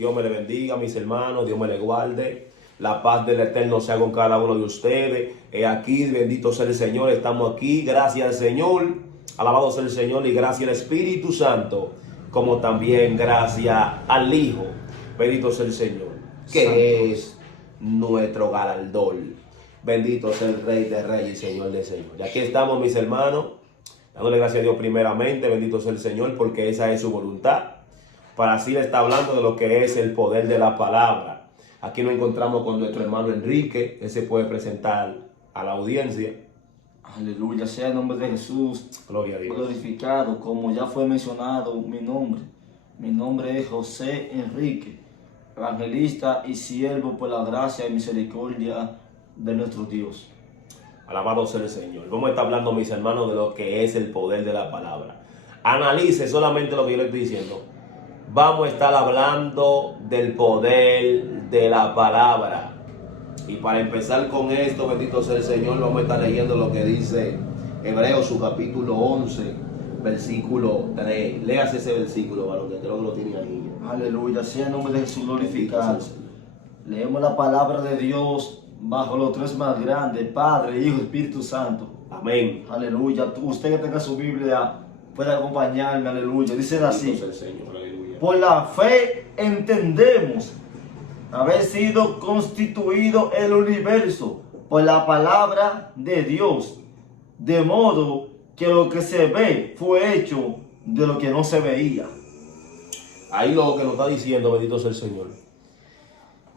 Dios me le bendiga, mis hermanos. Dios me le guarde. La paz del Eterno sea con cada uno de ustedes. Aquí, bendito sea el Señor. Estamos aquí. Gracias al Señor. Alabado sea el Señor y gracias al Espíritu Santo. Como también gracias al Hijo. Bendito sea el Señor. Que es nuestro galardón. Bendito sea el Rey de Reyes y Señor de Señor. Y aquí estamos, mis hermanos. Dándole gracias a Dios primeramente. Bendito sea el Señor porque esa es su voluntad. Para así le está hablando de lo que es el poder de la palabra. Aquí nos encontramos con nuestro hermano Enrique. Él se puede presentar a la audiencia. Aleluya, sea el nombre de Jesús. Gloria a Dios. Glorificado, como ya fue mencionado mi nombre. Mi nombre es José Enrique, evangelista y siervo por la gracia y misericordia de nuestro Dios. Alabado sea el Señor. Vamos a estar hablando, mis hermanos, de lo que es el poder de la palabra. Analice solamente lo que yo le estoy diciendo. Vamos a estar hablando del poder de la palabra. Y para empezar con esto, bendito sea el Señor, vamos a estar leyendo lo que dice Hebreos, su capítulo 11, versículo 3. Léase ese versículo, varón, que creo que lo tiene ahí. Aleluya, sea el nombre de Jesús glorificado. Leemos la palabra de Dios bajo los tres más grandes, Padre, Hijo y Espíritu Santo. Amén. Aleluya. Usted que tenga su Biblia puede acompañarme, aleluya. Dice así: Bendito sea el Señor, aleluya. por la fe entendemos haber sido constituido el universo por la palabra de Dios, de modo que lo que se ve fue hecho de lo que no se veía. Ahí lo que nos está diciendo, bendito sea el Señor,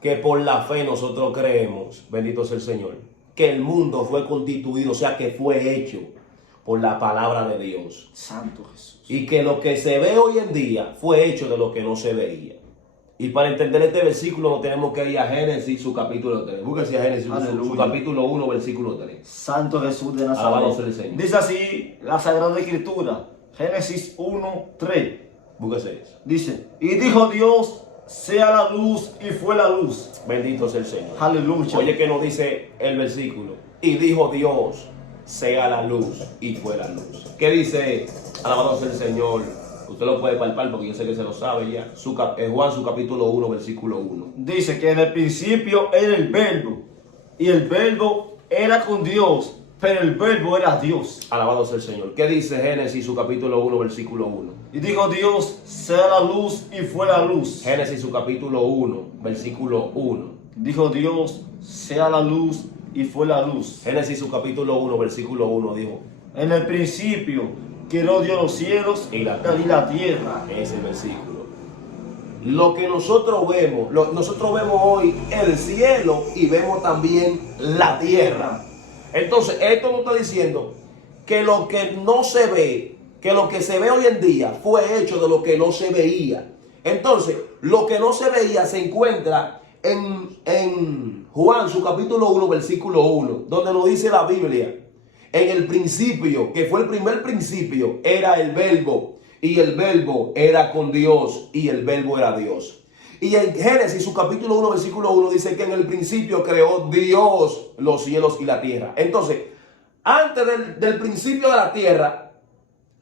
que por la fe nosotros creemos, bendito sea el Señor, que el mundo fue constituido, o sea que fue hecho por la palabra de Dios. Santo Jesús. Y que lo que se ve hoy en día fue hecho de lo que no se veía. Y para entender este versículo nos tenemos que ir a Génesis, su capítulo 3. Búsquese a Génesis, su capítulo 1, versículo 3. Santo Jesús de Alabado sea el Nazaret. Señor. Dice así la Sagrada Escritura, Génesis 1, 3. Búsquese eso. Dice, y dijo Dios, sea la luz, y fue la luz. Bendito sea el Señor. Aleluya. Oye que nos dice el versículo. Y dijo Dios, sea la luz, y fue la luz. ¿Qué dice? Alabado sea el Señor. Usted lo puede palpar porque yo sé que se lo sabe ya. Juan, su capítulo 1, versículo 1. Dice que en el principio era el verbo, y el verbo era con Dios, pero el verbo era Dios. Alabado sea el Señor. ¿Qué dice Génesis, su capítulo 1, versículo 1? Y dijo Dios, sea la luz, y fue la luz. Génesis, su capítulo 1, versículo 1. Dijo Dios, sea la luz, y fue la luz. Génesis, su capítulo 1, versículo 1 dijo. En el principio creó Dios los cielos Y la tierra. Ese versículo. Lo que nosotros vemos hoy el cielo y vemos también la tierra. Entonces, esto nos está diciendo que lo que no se ve, que lo que se ve hoy en día fue hecho de lo que no se veía. Entonces, lo que no se veía se encuentra en Juan, su capítulo 1, versículo 1, donde nos dice la Biblia: en el principio, que fue el primer principio, era el verbo, y el verbo era con Dios, y el verbo era Dios. Y en Génesis, su capítulo 1, versículo 1, dice que en el principio creó Dios los cielos y la tierra. Entonces, antes del principio de la tierra,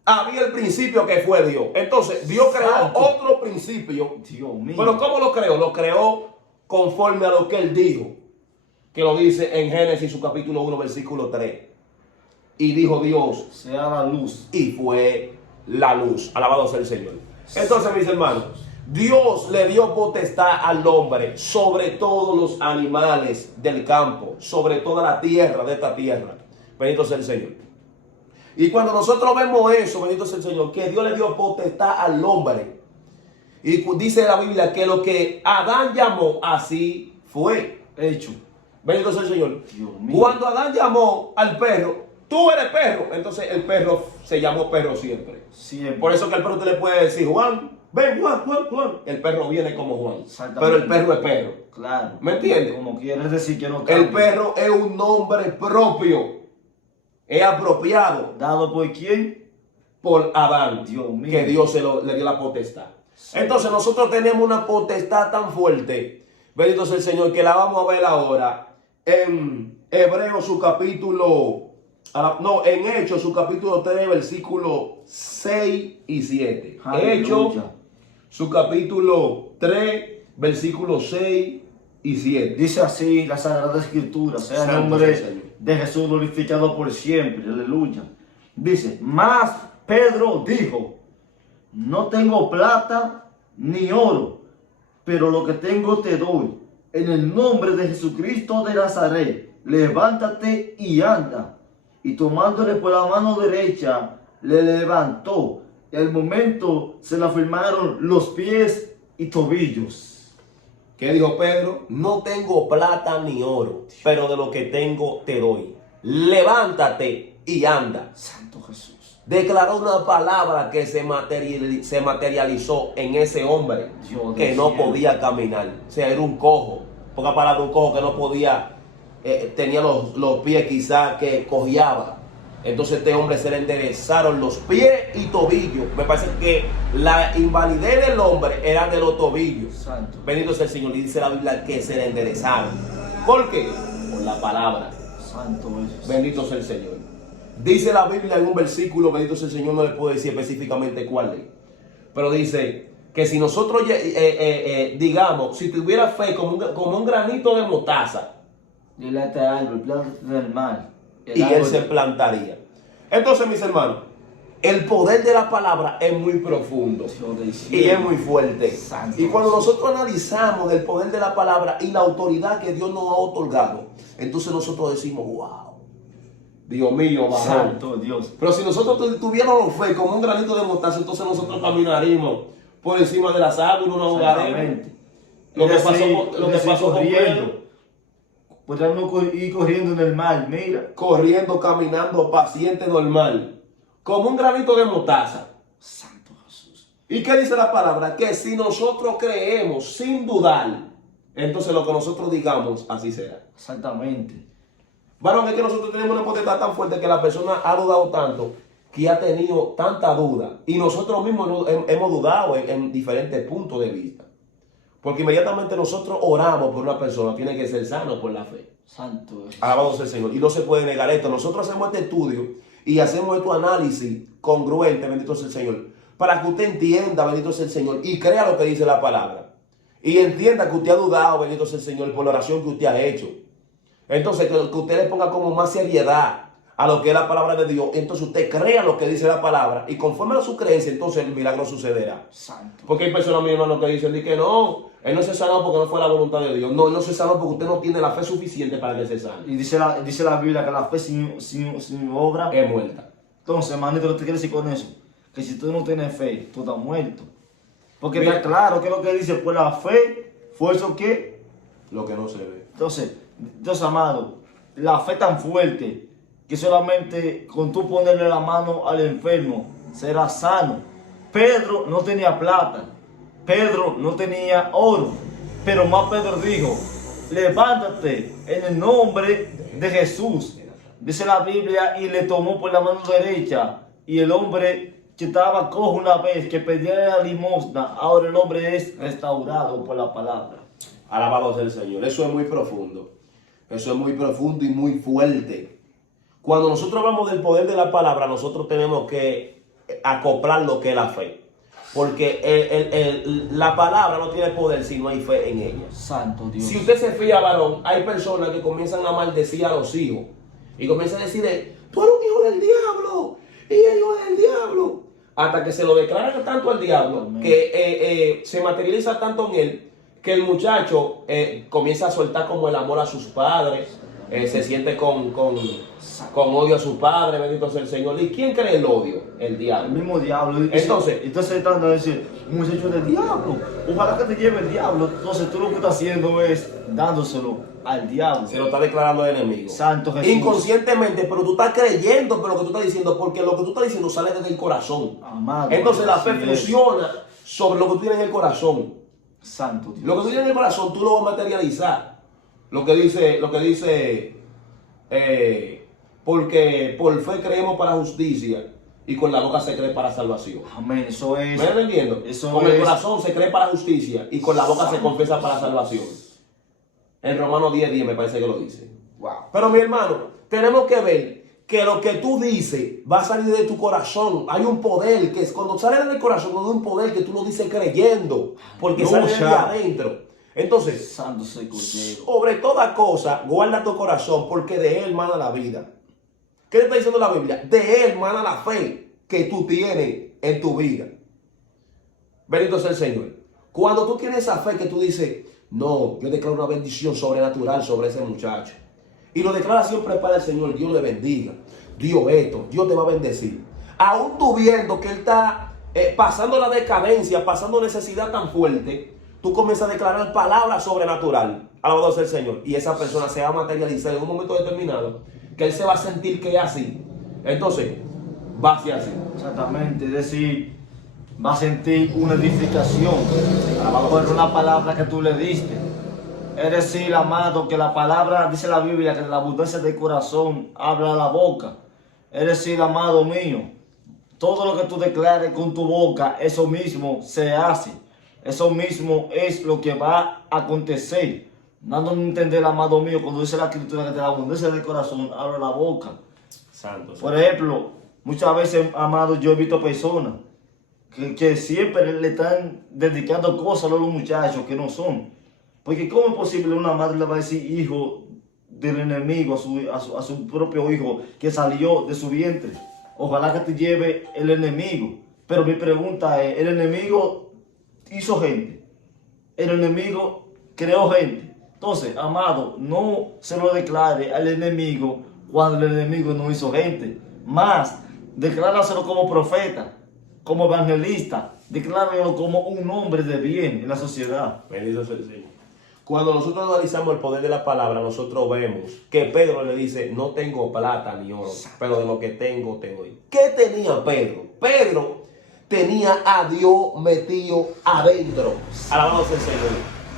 había el principio que fue Dios. Entonces, Dios creó otro principio. Dios mío. Pero ¿cómo lo creó? Lo creó conforme a lo que Él dijo, que lo dice en Génesis, su capítulo 1, versículo 3. Y dijo Dios, sea la luz. y fue la luz. Alabado sea el Señor. Entonces, mis hermanos, Dios le dio potestad al hombre sobre todos los animales del campo, sobre toda la tierra de esta tierra. Bendito sea el Señor. Y cuando nosotros vemos eso, bendito sea el Señor, que Dios le dio potestad al hombre. Y dice la Biblia que lo que Adán llamó, así fue Hecho. Bendito sea el Señor. Dios mío. Cuando Adán llamó al perro, tú eres perro, entonces el perro se llamó perro siempre. Siempre. Por eso que el perro te le puede decir, Juan, ven Juan, Juan, Juan. El perro viene como Juan. Exactamente. Pero el perro es perro. Claro. ¿Me entiendes? Como quieres decir que no El cambia. perro es un nombre propio. Es apropiado ¿Dado por quién? por Adán. Dios mío. Que Dios le dio la potestad. Sí. Entonces nosotros tenemos una potestad tan fuerte. Bendito sea el Señor, que la vamos a ver ahora en Hebreos su capítulo, en Hechos su capítulo 3, versículos 6 y 7. Aleluya. Hechos su capítulo 3, versículos 6 y 7. Dice así la Sagrada Escritura, sea el Santo nombre sea el Señor. de Jesús glorificado por siempre, aleluya. Dice, mas Pedro dijo, no tengo plata ni oro, pero lo que tengo te doy. En el nombre de Jesucristo de Nazaret, levántate y anda. Y tomándole por la mano derecha, le levantó. Y al momento se le afirmaron los pies y tobillos. ¿Qué dijo Pedro? No tengo plata ni oro, pero de lo que tengo te doy. Levántate y anda. Santo Jesús. Declaró una palabra que se materializó en ese hombre Dios que del no cielo. podía caminar. O sea, era un cojo. Poca palabra, un cojo que no podía, tenía los pies quizás que cojeaba. Entonces este hombre se le enderezaron los pies y tobillos. Me parece que la invalidez del hombre era de los tobillos. Santo. Bendito sea el Señor. Y dice la Biblia que se le enderezaron. ¿Por qué? Por la palabra. Santo es. Bendito sea el Señor. Dice la Biblia en un versículo, bendito sea el Señor, no le puedo decir específicamente cuál es. Pero dice que si nosotros, digamos, si tuviera fe como un granito de mostaza, Dile a este árbol, plántate en el mar. y él árbol- se plantaría. Entonces, mis hermanos, el poder de la palabra es muy profundo Dios del y cielo. es muy fuerte. Santo Y cuando Jesús. nosotros analizamos el poder de la palabra y la autoridad que Dios nos ha otorgado, entonces nosotros decimos, wow, Dios mío, varón. Santo Dios. Pero si nosotros tuviéramos fe como un granito de mostaza, entonces nosotros caminaríamos por encima de las aguas y no nos ahogaremos. Exactamente. Lo que Es pasó decir, con- lo que es decir, pasó con corriendo. Podríamos ir corriendo en el mar, mira. Corriendo, caminando, paciente, normal. Como un granito de mostaza. Santo Jesús. ¿Y qué dice la palabra? Que si nosotros creemos sin dudar, entonces lo que nosotros digamos, así será. Exactamente. Varón, es que nosotros tenemos una potestad tan fuerte que la persona ha dudado tanto, que ha tenido tanta duda. Y nosotros mismos hemos dudado en diferentes puntos de vista. Porque inmediatamente nosotros oramos por una persona, tiene que ser sano por la fe. Santo Jesús. Alabado sea el Señor. Y no se puede negar esto. Nosotros hacemos este estudio y hacemos este análisis congruente, bendito sea el Señor, para que usted entienda, bendito sea el Señor, y crea lo que dice la palabra. Y entienda que usted ha dudado, bendito sea el Señor, por la oración que usted ha hecho. Entonces, que usted le ponga como más seriedad a lo que es la palabra de Dios. Entonces usted crea lo que dice la palabra y conforme a su creencia, entonces el milagro sucederá. Santo. Porque hay personas, mi hermano, que dicen que no, él no se sanó porque no fue la voluntad de Dios. No, él no se sanó porque usted no tiene la fe suficiente para que se sane. Y dice la Biblia que la fe sin obra. Es muerta. Entonces, hermanito, ¿qué te quiere decir con eso? Que si tú no tienes fe, tú estás muerto. Porque Bien. está claro que es lo que dice, pues la fe fue eso que. Lo que no se ve. Entonces, Dios amado, la fe tan fuerte que solamente con tú ponerle la mano al enfermo será sano. Pedro no tenía plata, Pedro no tenía oro, pero más Pedro dijo, levántate en el nombre de Jesús. Dice la Biblia, y le tomó por la mano derecha, y el hombre que estaba cojo una vez, que pedía la limosna, ahora el hombre es restaurado por la palabra. Alabado sea el Señor. Eso es muy profundo. Eso es muy profundo y muy fuerte. Cuando nosotros hablamos del poder de la palabra, nosotros tenemos que acoplar lo que es la fe. Porque la palabra no tiene poder si no hay fe en ella. Santo Dios. Si usted se fía, varón, hay personas que comienzan a maldecir a los hijos. Y comienzan a decir, tú eres un hijo del diablo. Y el hijo del diablo. Hasta que se lo declaran tanto al diablo, Amén. que se materializa tanto en él, que el muchacho comienza a soltar como el amor a sus padres, se siente con odio a sus padres, bendito sea el Señor. ¿Y quién cree el odio? El El diablo. mismo diablo. Entonces- entonces están a decir, muchacho del diablo, ojalá que te lleve el diablo. Entonces tú lo que estás haciendo es dándoselo al diablo. Se lo está declarando el enemigo. Santo Jesús. Inconscientemente, pero tú estás creyendo por lo que tú estás diciendo, porque lo que tú estás diciendo sale desde el corazón. Amado, Entonces la fe así es. funciona sobre lo que tú tienes en el corazón. Santo Dios. Lo que tú tienes en el corazón, tú lo vas a materializar. Lo que dice, porque por fe creemos para justicia y con la boca se cree para salvación. Amén. Eso es. ¿Me están entendiendo? Eso Con el es- corazón se cree para justicia y con la boca se confiesa para salvación. En Romanos 10:10 me parece que lo dice. Wow. Pero mi hermano, tenemos que ver que lo que tú dices va a salir de tu corazón. Hay un poder que es cuando sale del corazón, hay un poder que tú lo dices creyendo, porque sale de Aleluya. adentro. Entonces, Santo soy Cordero. sobre toda cosa, guarda tu corazón, porque de él mana la vida. ¿Qué te está diciendo la Biblia? De él mana la fe que tú tienes en tu vida. Bendito sea el Señor. Cuando tú tienes esa fe que tú dices, no, yo declaro una bendición sobrenatural sobre ese muchacho. Y lo declara siempre para el Señor, Dios le bendiga. Dios esto, Dios te va a bendecir. Aún tú viendo que él está pasando la decadencia, pasando necesidad tan fuerte, tú comienzas a declarar palabras sobrenatural. Alabado sea el Señor. Y esa persona se va a materializar en un momento determinado, que él se va a sentir que es así. Entonces, va a ser así. Exactamente, es decir, va a sentir una edificación por una palabra que tú le diste. Es decir, amado, que la palabra, dice la Biblia, que la abundancia del corazón habla la boca. Es decir, amado mío, todo lo que tú declares con tu boca, eso mismo se hace. Eso mismo es lo que va a acontecer. Dándome a entender, amado mío, cuando dice la Escritura que de la abundancia del corazón habla la boca. Santo. Por ejemplo, muchas veces, amado, yo he visto personas que siempre le están dedicando cosas a los muchachos que no son. Porque ¿cómo es posible una madre le va a decir hijo del enemigo a su propio hijo que salió de su vientre? Ojalá que te lleve el enemigo. Pero mi pregunta es, ¿el enemigo hizo gente? ¿El enemigo creó gente? Entonces, amado, no se lo declare al enemigo cuando el enemigo no hizo gente. Más, decláraselo como profeta, como evangelista, decláralo como un hombre de bien en la sociedad. Bendito sea el Señor. Cuando nosotros analizamos el poder de la palabra, nosotros vemos que Pedro le dice, no tengo plata ni oro, pero de lo que tengo, te doy. ¿Qué tenía Pedro? Pedro tenía a Dios metido adentro. Alabado sea el Señor.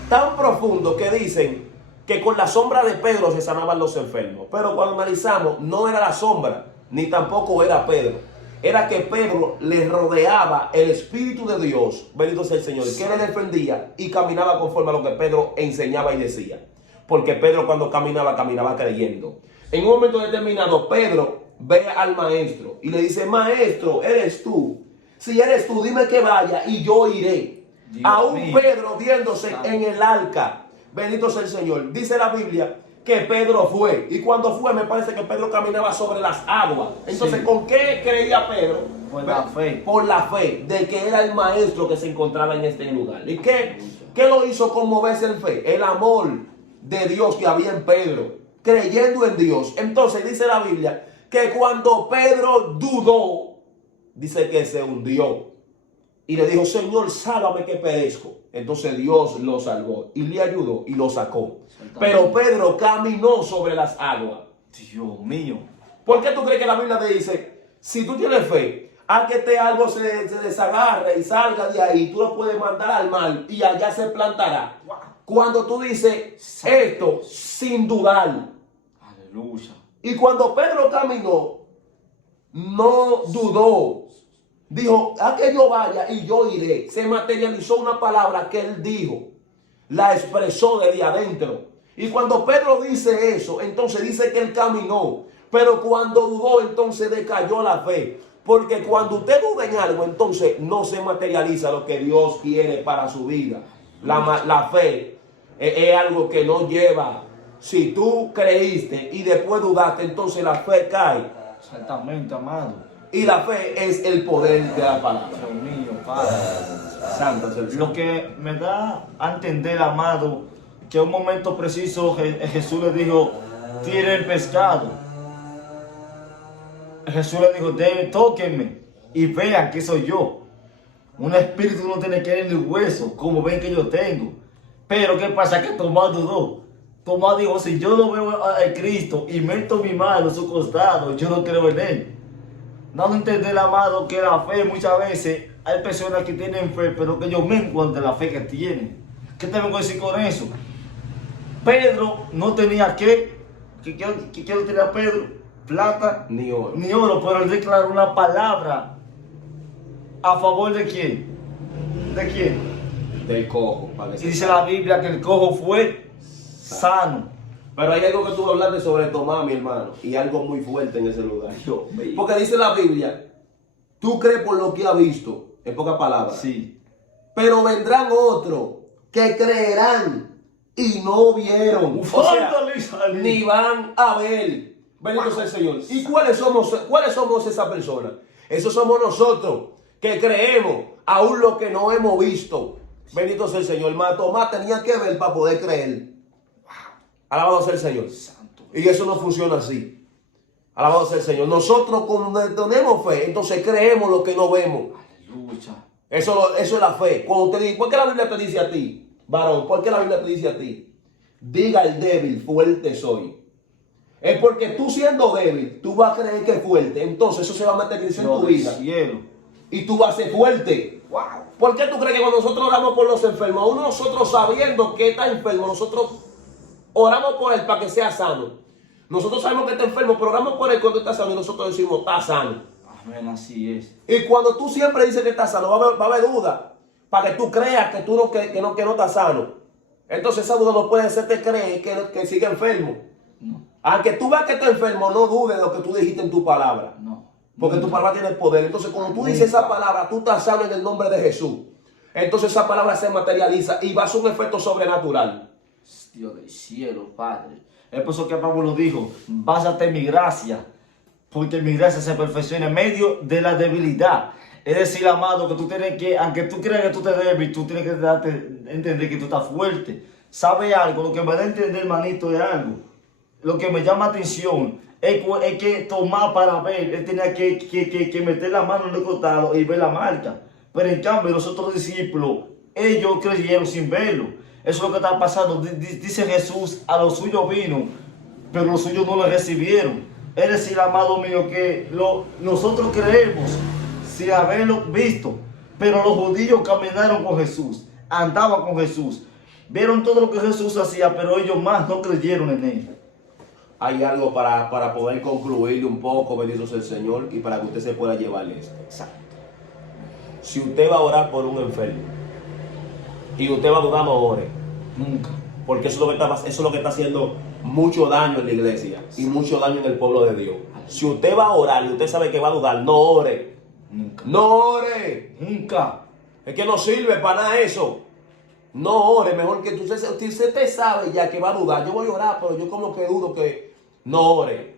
Tan profundo que dicen que con la sombra de Pedro se sanaban los enfermos. Pero cuando analizamos, no era la sombra, ni tampoco era Pedro. Era que Pedro le rodeaba el Espíritu de Dios, bendito sea el Señor, que le defendía y caminaba conforme a lo que Pedro enseñaba y decía. Porque Pedro cuando caminaba, caminaba creyendo. En un momento determinado, Pedro ve al maestro y le dice, maestro, ¿eres tú? Si eres tú, dime que vaya y yo iré. Dios Aún mío. Pedro viéndose en el arca, bendito sea el Señor. Dice la Biblia que Pedro fue. Y cuando fue, me parece que Pedro caminaba sobre las aguas. Entonces, Sí. ¿con qué creía Pedro? Por la fe. Por la fe de que era el maestro que se encontraba en este lugar. ¿Y qué lo hizo conmoverse en fe? El amor de Dios que había en Pedro, creyendo en Dios. Entonces, dice la Biblia que cuando Pedro dudó, dice que se hundió. Y le dijo, Señor, sálvame que perezco. Entonces Dios lo salvó y le ayudó y lo sacó. Pero Pedro caminó sobre las aguas. Dios mío. ¿Por qué tú crees que la Biblia te dice, si tú tienes fe, a que este árbol se desagarre y salga de ahí, tú lo puedes mandar al mar y allá se plantará? Cuando tú dices esto sin dudar. Aleluya. Y cuando Pedro caminó, no dudó. Dijo, a que yo vaya y yo iré. Se materializó una palabra que él dijo. La expresó desde adentro. Y cuando Pedro dice eso, entonces dice que él caminó. Pero cuando dudó, entonces decayó la fe. Porque cuando usted duda en algo, entonces no se materializa lo que Dios quiere para su vida. La fe es algo que no lleva. Si tú creíste y después dudaste, entonces la fe cae. Exactamente, amado. Y la fe es el poder de la palabra. Dios mío, Padre. Santo es el Señor. Lo que me da a entender, amado, que en un momento preciso Jesús le dijo, tiren pescado. Jesús le dijo, tóquenme y vean que soy yo. Un espíritu no tiene que ir en el hueso, como ven que yo tengo. Pero ¿qué pasa? Que Tomás dudó. Tomás dijo, si yo no veo a Cristo y meto mi mano en su costado, yo no creo en él. Dando a entender, amado, que la fe muchas veces hay personas que tienen fe, pero que ellos menguan de la fe que tienen. ¿Qué te vengo a decir con eso? Pedro no tenía ¿qué tenía Pedro? Plata Ni oro. ni oro, pero él declaró una palabra a favor de quién. ¿De quién? Del cojo. Y dice la Biblia que el cojo fue sano. Pero hay algo que tú hablaste sobre Tomás, mi hermano, y algo muy fuerte en ese lugar. Dios mío. Porque dice la Biblia, tú crees por lo que has visto, en pocas palabras. Sí. Pero vendrán otros que creerán y no vieron. O sea, ni van a ver. Bendito sea el Señor. ¿Y cuáles somos esa persona? Esos somos nosotros que creemos aún lo que no hemos visto. Bendito sea el Señor. Tomás tenía que ver para poder creer. Alabado sea el Señor. Y eso no funciona así. Alabado sea el Señor. Nosotros cuando tenemos fe, entonces creemos lo que no vemos. Aleluya. Eso es la fe. Cuando te dice, ¿por qué la Biblia te dice a ti, varón? ¿Por qué la Biblia te dice a ti? Diga el débil, fuerte soy. Es porque tú siendo débil, tú vas a creer que es fuerte. Entonces eso se va a materializar en tu vida. Cielo. Y tú vas a ser fuerte. Wow. ¿Por qué tú crees que cuando nosotros oramos por los enfermos, aún nosotros sabiendo que está enfermo, nosotros oramos por él para que sea sano? Nosotros sabemos que está enfermo, pero oramos por él cuando está sano y nosotros decimos, está sano. Amén, así es. Y cuando tú siempre dices que está sano, va a haber duda para que tú creas que tú no está sano. Entonces esa duda no puede hacerte creer que sigue enfermo. No. Aunque tú veas que está enfermo, no dudes de lo que tú dijiste en tu palabra. No. Porque tu palabra tiene poder. Entonces cuando tú dices esa palabra, tú estás sano en el nombre de Jesús. Entonces esa palabra se materializa y va a ser un efecto sobrenatural. Dios del cielo, Padre. Es por eso que Pablo dijo, básate en mi gracia, porque mi gracia se perfecciona en medio de la debilidad. Es decir, amado, que tú tienes que, aunque tú creas que tú te débil, tú tienes que darte entender que tú estás fuerte. ¿Sabe algo? Lo que me da a entender, hermanito, es algo. Lo que me llama atención es que Tomás, para ver, él tenía que meter la mano en el costado y ver la marca. Pero en cambio, los otros discípulos, ellos creyeron sin verlo. Eso es lo que está pasando. Dice Jesús, a los suyos vino, pero los suyos no lo recibieron. Es decir, amado mío, que nosotros creemos sin haberlo visto, pero los judíos caminaron con Jesús, andaban con Jesús, vieron todo lo que Jesús hacía, pero ellos más no creyeron en él. Hay algo para poder concluirle un poco, bendito sea el Señor, y para que usted se pueda llevarle eso. Exacto. Si usted va a orar por un enfermo y usted va a dudar, no ore. Nunca. Porque eso es lo que está haciendo mucho daño en la iglesia y mucho daño en el pueblo de Dios. Si usted va a orar y usted sabe que va a dudar, no ore. Nunca. No ore. Nunca. Es que no sirve para nada eso. No ore, mejor que usted te sabe ya que va a dudar. Yo voy a orar, pero yo como que dudo que no ore.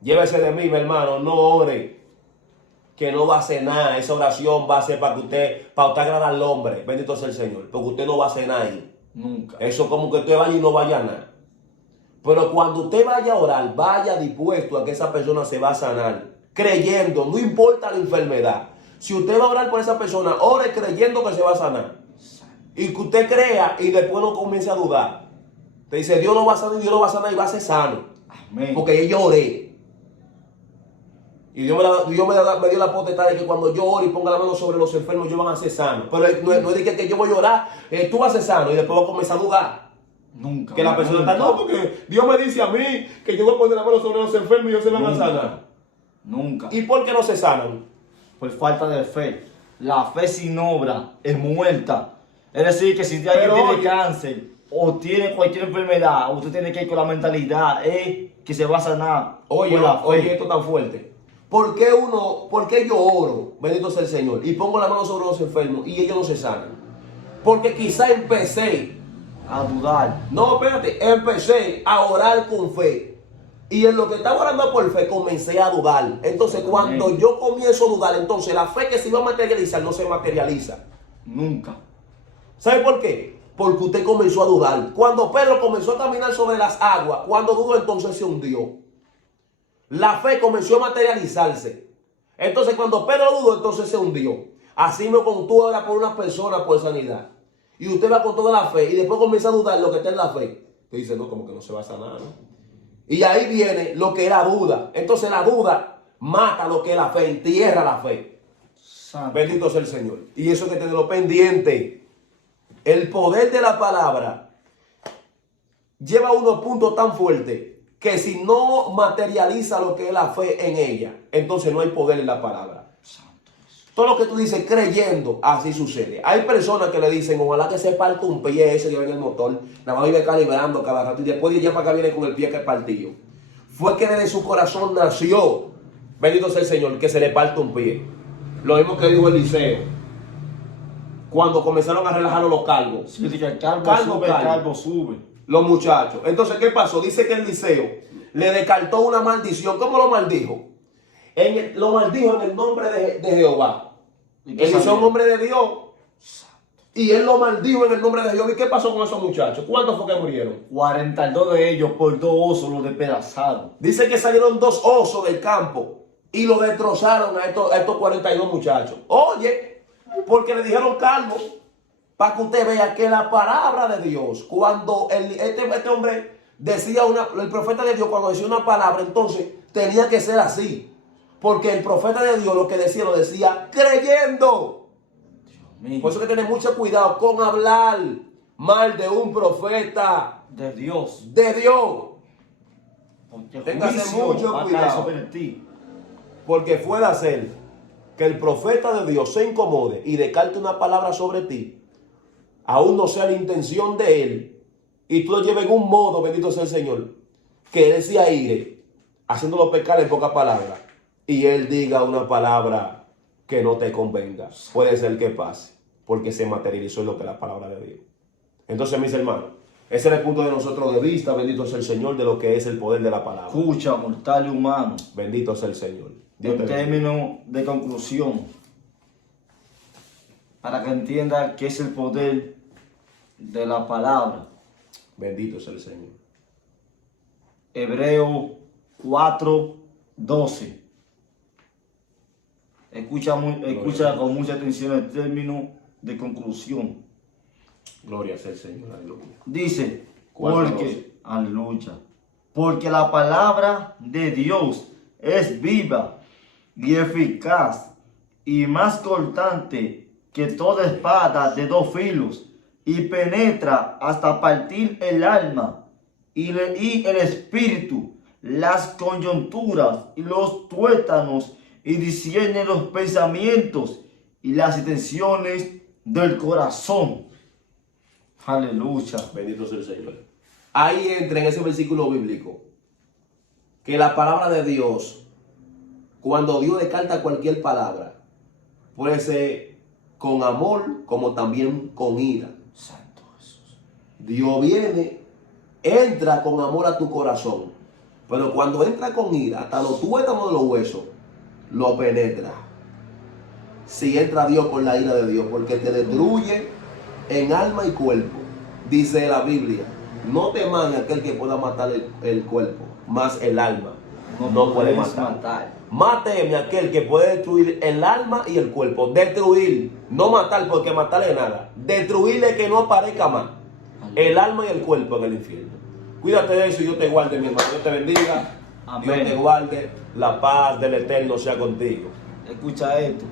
Llévese de mí, mi hermano, no ore. Que no va a hacer nada. Esa oración va a ser para usted agradar al hombre. Bendito sea el Señor. Porque usted no va a hacer nada ahí. Nunca. Eso como que usted vaya y no vaya a nada. Pero cuando usted vaya a orar, vaya dispuesto a que esa persona se va a sanar. Creyendo, no importa la enfermedad. Si usted va a orar por esa persona, ore creyendo que se va a sanar. Y que usted crea y después no comience a dudar. Te dice, Dios no va a sanar, Dios no va a sanar y va a ser sano. Amén. Porque yo oré. Y Dios me dio la potestad de que cuando yo ore y ponga la mano sobre los enfermos, ellos van a ser sanos. Pero no es de que yo voy a orar, tú vas a ser sano y después voy a comenzar a dudar. Nunca. Que la persona está, no, porque Dios me dice a mí que yo voy a poner la mano sobre los enfermos y ellos se van a sanar. Nunca. ¿Y por qué no se sanan? Por falta de fe. La fe sin obra es muerta. Es decir, que si alguien tiene cáncer o tiene cualquier enfermedad, usted tiene que ir con la mentalidad que se va a sanar. Oye, por la fe. oye, esto tan fuerte. ¿Por qué yo oro, bendito sea el Señor, y pongo la mano sobre los enfermos y ellos no se sanan? Porque quizá empecé a dudar. No, espérate, empecé a orar con fe. Y en lo que estaba orando por fe, comencé a dudar. Entonces, cuando yo comienzo a dudar, entonces la fe que se iba a materializar no se materializa. Nunca. ¿Sabe por qué? Porque usted comenzó a dudar. Cuando Pedro comenzó a caminar sobre las aguas, cuando dudó, entonces se hundió. La fe comenzó a materializarse. Entonces, cuando Pedro dudó, entonces se hundió. Así me contó ahora por una persona por sanidad. Y usted va con toda la fe y después comienza a dudar lo que está en la fe. Usted dice, no, como que no se va a sanar, ¿no? Y ahí viene lo que es la duda. Entonces la duda mata lo que es la fe, entierra la fe. Santo. Bendito sea el Señor. Y eso hay que tenerlo pendiente. El poder de la palabra lleva unos puntos tan fuertes que si no materializa lo que es la fe en ella, entonces no hay poder en la palabra. Todo lo que tú dices creyendo, así sucede. Hay personas que le dicen, ojalá que se parte un pie ese que viene en el motor, nada más vive calibrando cada rato y después de ya para acá viene con el pie que es partido. Fue que desde su corazón nació, bendito sea el Señor, que se le parte un pie. Lo mismo que dijo Eliseo. cuando comenzaron a relajar los calvos. Sí, que el calvo Calvo, sube, el calvo. calvo sube. Los muchachos. Entonces, ¿qué pasó? Dice que Eliseo le descartó una maldición. ¿Cómo lo maldijo? Lo maldijo en el nombre de Jehová. ¿Y qué Eliseo es un salió? hombre de Dios. Y él lo maldijo en el nombre de Jehová. ¿Y qué pasó con esos muchachos? ¿Cuántos fue que murieron? 42 de ellos por 2 osos los despedazaron. Dice que salieron 2 osos del campo y lo destrozaron a estos 42 muchachos. Oye, porque le dijeron calvo, para que usted vea que la palabra de Dios, cuando este hombre decía el profeta de Dios, cuando decía una palabra, entonces tenía que ser así. Porque el profeta de Dios lo decía creyendo. Por eso hay que tener mucho cuidado con hablar mal de un profeta De Dios. de Dios. Porque Téngase juicio mucho va a cuidado. caer sobre ti. Porque puede ser que el profeta de Dios se incomode y descarte una palabra sobre ti, aún no sea la intención de él, y tú lo lleves en un modo, bendito sea el Señor, que él se aire, haciéndolo pecar en pocas palabras, y él diga una palabra que no te convenga. Puede ser que pase, porque se materializó en lo que es la palabra de Dios. Entonces, mis hermanos, ese es el punto de nosotros de vista, bendito sea el Señor, de lo que es el poder de la palabra. Escucha, mortal y humano. Bendito sea el Señor. Dios En te bendiga. términos de conclusión, para que entienda qué es el poder de la palabra. Bendito sea el Señor. Hebreo 4:12. Escucha con mucha atención el término de conclusión. Gloria sea el Señor. Aleluya. Dice, 4:12. aleluya, porque la palabra de Dios es viva y eficaz y más cortante que toda espada de 2 filos y penetra hasta partir el alma y el espíritu, las coyunturas y los tuétanos, y discierne los pensamientos y las intenciones del corazón. Aleluya. Bendito sea el Señor. Ahí entra en ese versículo bíblico que la palabra de Dios, cuando Dios descarta cualquier palabra, puede ser con amor como también con ira. Santo Jesús. Dios viene, entra con amor a tu corazón, pero cuando entra con ira, hasta los tuétanos de los huesos, lo penetra. Si entra Dios con la ira de Dios, porque te destruye en alma y cuerpo. Dice la Biblia, no teman a aquel que pueda matar el cuerpo, más el alma no puede puedes matar. Máteme a aquel que puede destruir el alma y el cuerpo. Destruir, no matar, porque matarle nada. Destruirle que no aparezca más el alma y el cuerpo en el infierno. Cuídate de eso y Dios te guarde, mi hermano. Dios te bendiga. Amén. Dios te guarde. La paz del Eterno sea contigo. Escucha esto.